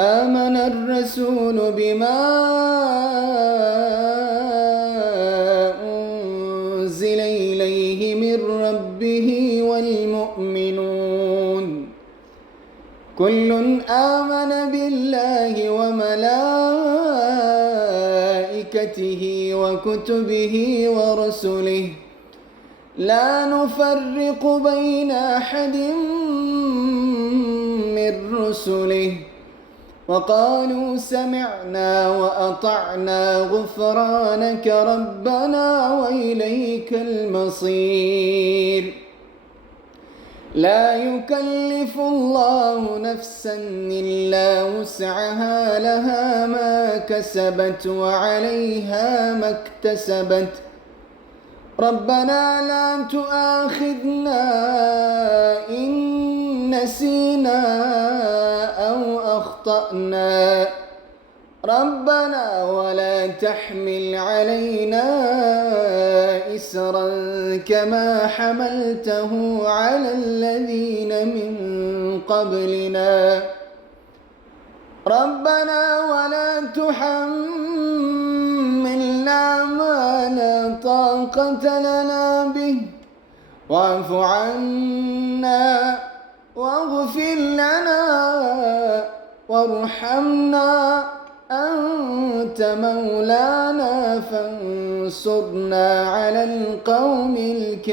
آمن الرسول بما أنزل إليه من ربه والمؤمنون كل آمن بالله وملائكته وكتبه ورسله لا نفرق بين أحد من رسله وقالوا سمعنا وأطعنا غفرانك ربنا وإليك المصير لا يكلف الله نفسا إلا وسعها لها ما كسبت وعليها ما اكتسبت ربنا لا تؤاخذنا إن نسينا أو أخطأنا ربنا ولا تحمل علينا إسرا كما حملته على الذين من قبلنا ربنا ولا تحملنا ما لا طاقة لنا به واعف عنا واغفر لنا وارحمنا أنت مولانا فانصرنا على القوم الكافرين.